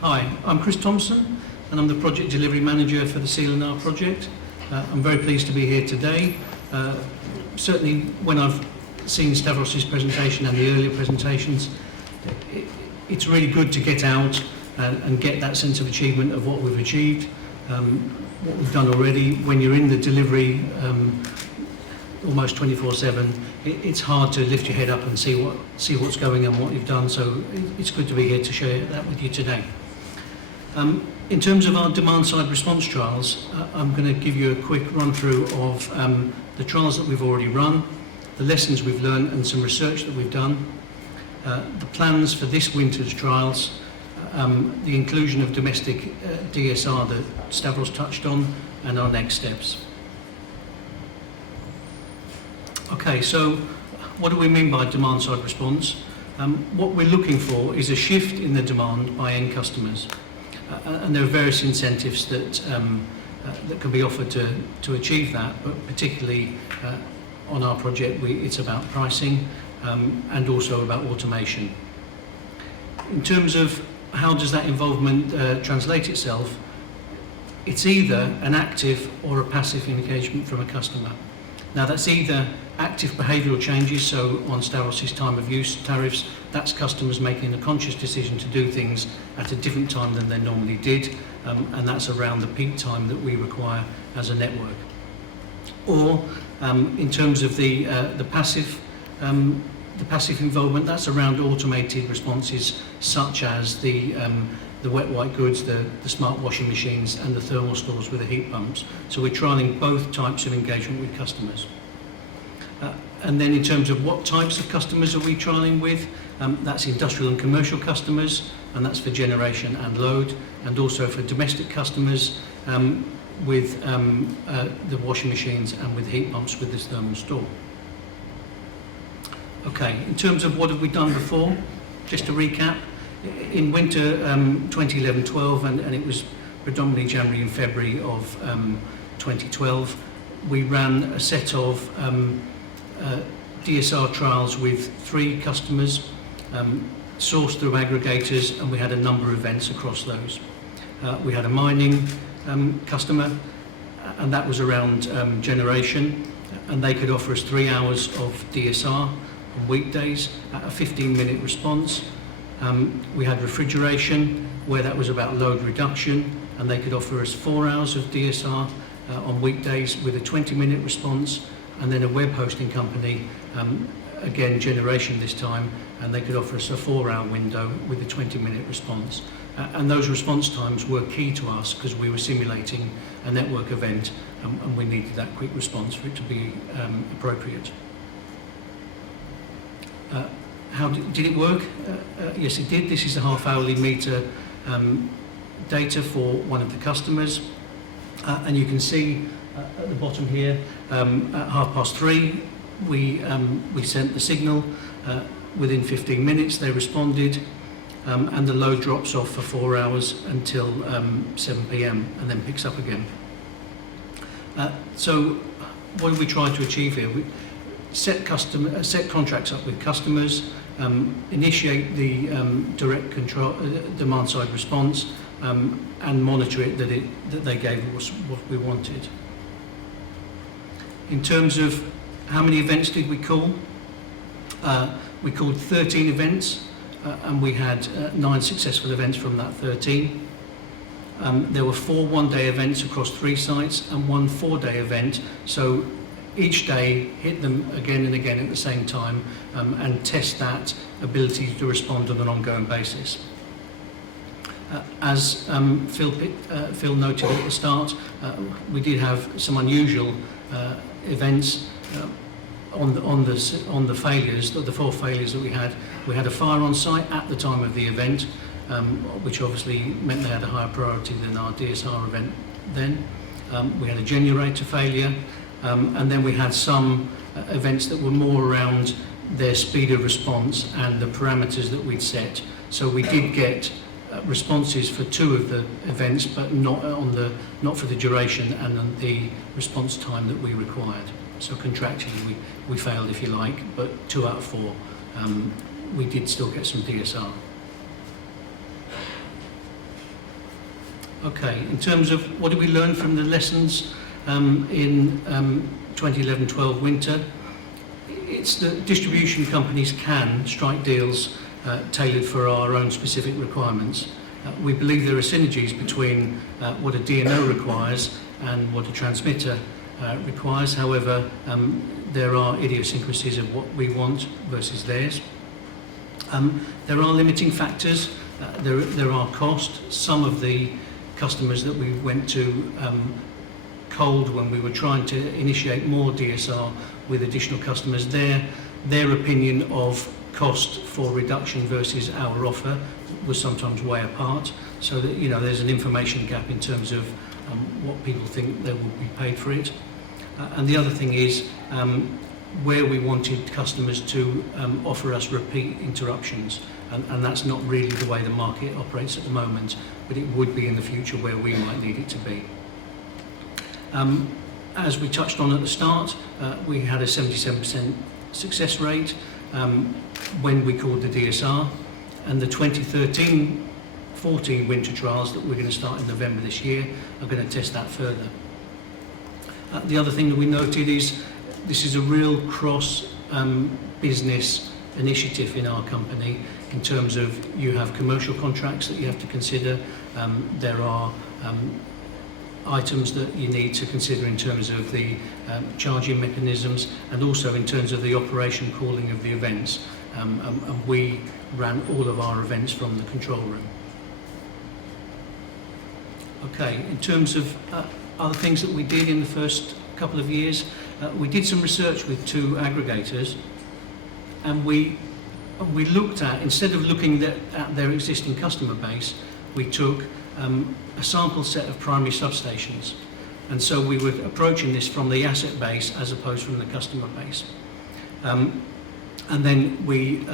Hi, I'm Chris Thompson and I'm the Project Delivery Manager for the LCNF project. I'm very pleased to be here today. Certainly when I've seen Stavros' presentation and the earlier presentations, it's really good to get out and get that sense of achievement of what we've achieved, what we've done already. When you're in the delivery almost 24/7, it's hard to lift your head up and see what's going on, what you've done, so it's good to be here to share that with you today. In terms of our demand-side response trials, I'm going to give you a quick run-through of the trials that we've already run, the lessons we've learned and some research that we've done, the plans for this winter's trials, the inclusion of domestic DSR that Stavros touched on, and our next steps. Okay, so what do we mean by demand-side response? What we're looking for is a shift in the demand by end customers. And there are various incentives that can be offered to achieve that, but particularly on our project it's about pricing and also about automation. In terms of how does that involvement translate itself, it's either an active or a passive engagement from a customer. Now that's either active behavioural changes, so on Stavros' time of use tariffs, that's customers making a conscious decision to do things at a different time than they normally did, and that's around the peak time that we require as a network. Or in terms of the passive involvement, that's around automated responses such as the wet white goods, the smart washing machines and the thermal stores with the heat pumps. So we're trialling both types of engagement with customers. And then in terms of what types of customers are we trialling with, that's industrial and commercial customers, and that's for generation and load, and also for domestic customers with the washing machines and with heat pumps with this thermal store. Okay, in terms of what have we done before, just to recap, in winter 2011-12, and it was predominantly January and February of 2012, we ran a set of DSR trials with 3 customers, sourced through aggregators, and we had a number of events across those. We had a mining customer, and that was around generation, and they could offer us 3 hours of DSR on weekdays at a 15-minute response. We had refrigeration, where that was about load reduction, and they could offer us 4 hours of DSR on weekdays with a 20-minute response. And then a web hosting company, again generation this time, and they could offer us a 4-hour window with a 20-minute response. And those response times were key to us because we were simulating a network event, and we needed that quick response for it to be appropriate. How did it work? Yes, it did. This is the half-hourly meter data for one of the customers, and you can see at the bottom here, at 3:30, we sent the signal. Within 15 minutes, they responded, and the load drops off for 4 hours until 7 p.m. and then picks up again. So, what do we try to achieve here? We set contracts up with customers, initiate the direct control, demand-side response, and monitor it that they gave us what we wanted. In terms of how many events did we call? We called 13 events, and we had 9 successful events from that 13. There were 4 one-day events across 3 sites and 1 4-day event, so each day hit them again and again at the same time and test that ability to respond on an ongoing basis. As Phil noted at the start, we did have some unusual events on the failures, the 4 failures that we had. We had a fire on site at the time of the event, which obviously meant they had a higher priority than our DSR event then. We had a generator failure, and then we had some events that were more around their speed of response and the parameters that we'd set. So we did get responses for 2 of the events, but not for the duration and the response time that we required. So contractually we failed, if you like, but 2 out of 4 we did still get some DSR. Okay, in terms of what did we learn from the lessons in 2011-12 winter, it's that distribution companies can strike deals tailored for our own specific requirements. We believe there are synergies between what a DNO requires and what a transmitter requires. However, there are idiosyncrasies of what we want versus theirs. There are limiting factors. There are costs. Some of the customers that we went to cold when we were trying to initiate more DSR with additional customers, their opinion of cost for reduction versus our offer was sometimes way apart. So that, you know, there's an information gap in terms of what people think they will be paid for it. And the other thing is where we wanted customers to offer us repeat interruptions, and that's not really the way the market operates at the moment, but it would be in the future where we might need it to be. As we touched on at the start, we had a 77% success rate when we called the DSR, and the 2013-14 winter trials that we're going to start in November this year are going to test that further. The other thing that we noted is this is a real cross-business initiative in our company in terms of you have commercial contracts that you have to consider. There are items that you need to consider in terms of the charging mechanisms and also in terms of the operation calling of the events. And we ran all of our events from the control room. Okay, in terms of other things that we did in the first couple of years, we did some research with 2 aggregators, and we looked at, instead of looking at their existing customer base, we took a sample set of primary substations, and so we were approaching this from the asset base as opposed from the customer base. And then we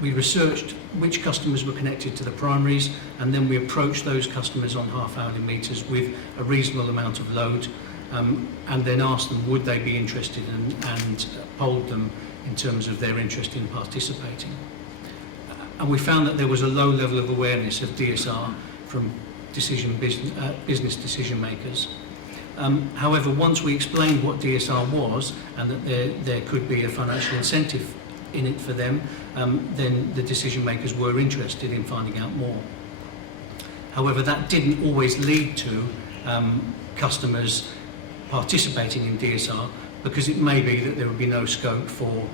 researched which customers were connected to the primaries, and then we approached those customers on half-hourly meters with a reasonable amount of load, and then asked them would they be interested and polled them in terms of their interest in participating. And we found that there was a low level of awareness of DSR from business decision makers. However, once we explained what DSR was and that there could be a financial incentive in it for them, then the decision makers were interested in finding out more. However, that didn't always lead to customers participating in DSR, because it may be that there would be no scope for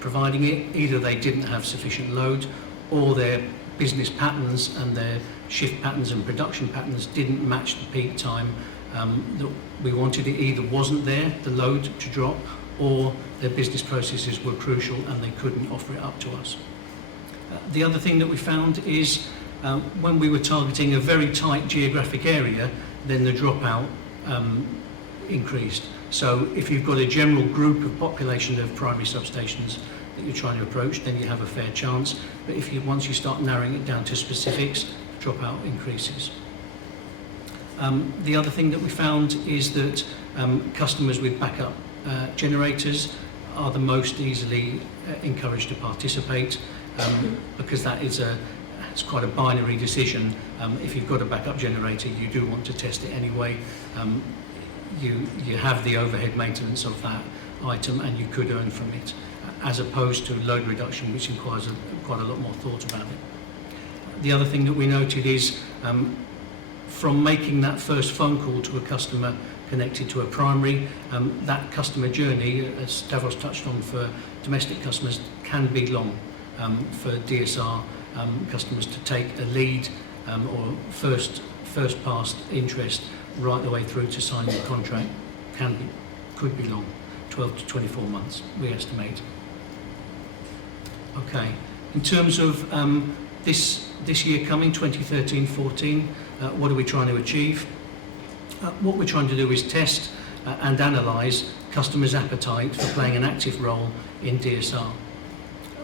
providing it. Either they didn't have sufficient load, or their business patterns and their shift patterns and production patterns didn't match the peak time that we wanted. It either wasn't there, the load to drop, or their business processes were crucial and they couldn't offer it up to us. The other thing that we found is when we were targeting a very tight geographic area, then the dropout increased. So if you've got a general group of population of primary substations that you're trying to approach, then you have a fair chance. But once you start narrowing it down to specifics, dropout increases. The other thing that we found is that customers with backup generators are the most easily encouraged to participate, because it's quite a binary decision. If you've got a backup generator, you do want to test it anyway. You have the overhead maintenance of that item and you could earn from it, as opposed to load reduction, which requires quite a lot more thought about it. The other thing that we noted is from making that first phone call to a customer connected to a primary, that customer journey, as Davos touched on, for domestic customers can be long. For DSR customers to take a lead or first past interest right the way through to signing the contract could be long, 12 to 24 months, we estimate. Okay, in terms of this year coming, 2013-14, what are we trying to achieve? What we're trying to do is test and analyse customers' appetite for playing an active role in DSR.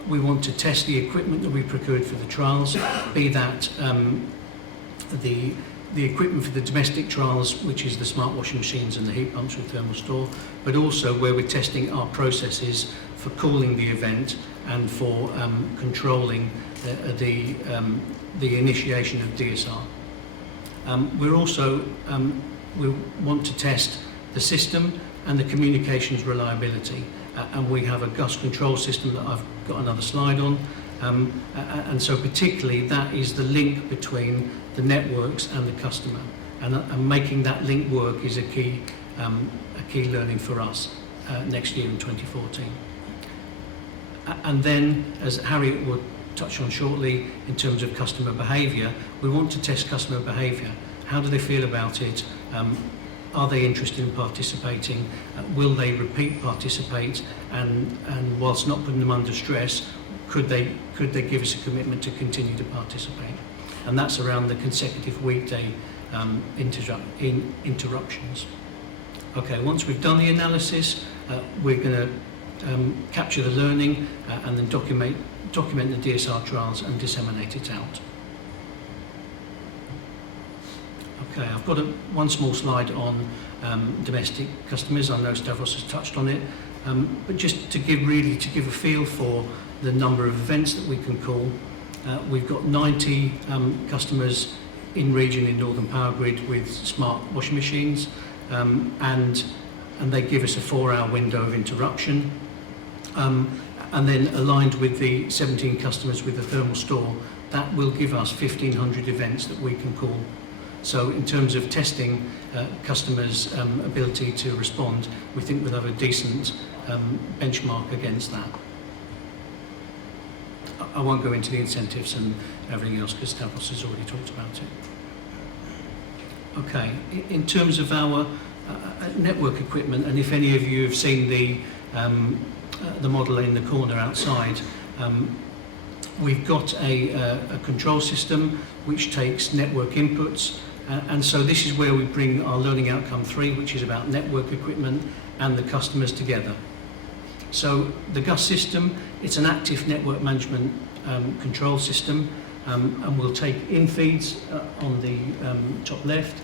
We want to test the equipment that we procured for the trials, be that the equipment for the domestic trials, which is the smart washing machines and the heat pumps with thermal store, but also where we're testing our processes for calling the event and for controlling the initiation of DSR. We're also, we want to test the system and the communications reliability. And we have a GUS control system that I've got another slide on. And so particularly that is the link between the networks and the customer. And making that link work is a key learning for us next year in 2014. And then, as Harriet will touch on shortly, in terms of customer behaviour, we want to test customer behaviour. How do they feel about it? Are they interested in participating? Will they repeat participate? And whilst not putting them under stress, could they give us a commitment to continue to participate? And that's around the consecutive weekday interruptions. Okay, once we've done the analysis, we're going to capture the learning and then document the DSR trials and disseminate it out. Okay, I've got one small slide on domestic customers. I know Stavros has touched on it, but just to give a feel for the number of events that we can call. We've got 90 customers in region in Northern Powergrid with smart washing machines, and they give us a 4-hour window of interruption. And then aligned with the 17 customers with the thermal store, that will give us 1,500 events that we can call. So in terms of testing customers' ability to respond, we think we'll have a decent benchmark against that. I won't go into the incentives and everything else because Stavros has already talked about it. Okay, in terms of our network equipment, and if any of you have seen the model in the corner outside, we've got a control system which takes network inputs, and so this is where we bring our learning outcome 3, which is about network equipment and the customers together. So the GUS system, it's an active network management control system, and we'll take in feeds on the top left,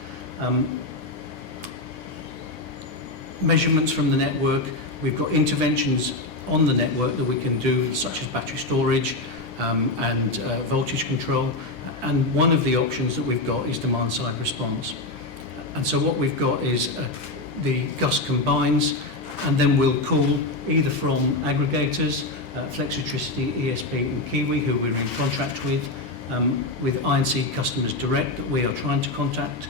measurements from the network. We've got interventions on the network that we can do, such as battery storage and voltage control. And one of the options that we've got is demand side response. And so what we've got is the GUS combines, and then we'll call either from aggregators, Flexitricity, ESP and Kiwi, who we're in contract with I&C customers direct that we are trying to contract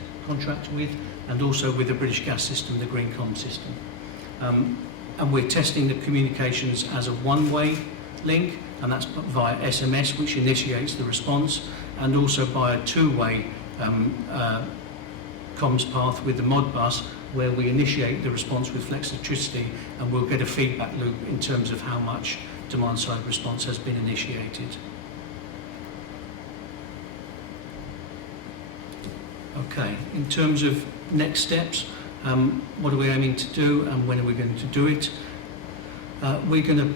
with, and also with the British Gas system, the Greencom system. And we're testing the communications as a one-way link, and that's via SMS, which initiates the response, and also by a two-way comms path with the Modbus, where we initiate the response with Flexitricity, and we'll get a feedback loop in terms of how much demand-side response has been initiated. Okay, in terms of next steps, what are we aiming to do and when are we going to do it? We're going to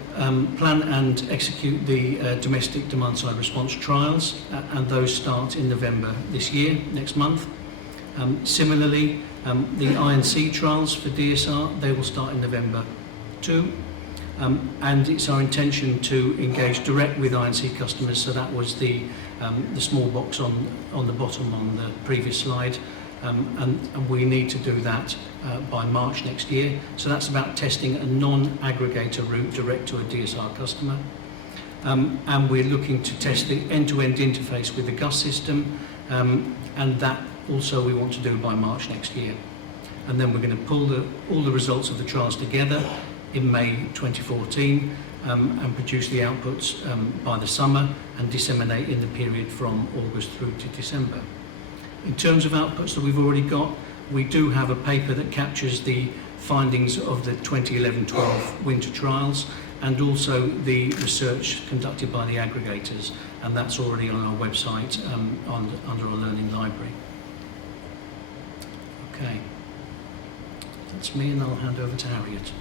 plan and execute the domestic demand-side response trials, and those start in November this year, next month. Similarly, the I&C trials for DSR, they will start in November too. And it's our intention to engage direct with I&C customers, so that was the small box on the bottom on the previous slide. And we need to do that by March next year. So that's about testing a non-aggregator route direct to a DSR customer. And we're looking to test the end-to-end interface with the GUS system, and that also we want to do by March next year. And then we're going to pull all the results of the trials together in May 2014 and produce the outputs by the summer and disseminate in the period from August through to December. In terms of outputs that we've already got, we do have a paper that captures the findings of the 2011-12 winter trials and also the research conducted by the aggregators, and that's already on our website under our learning library. Okay, that's me, and I'll hand over to Harriet.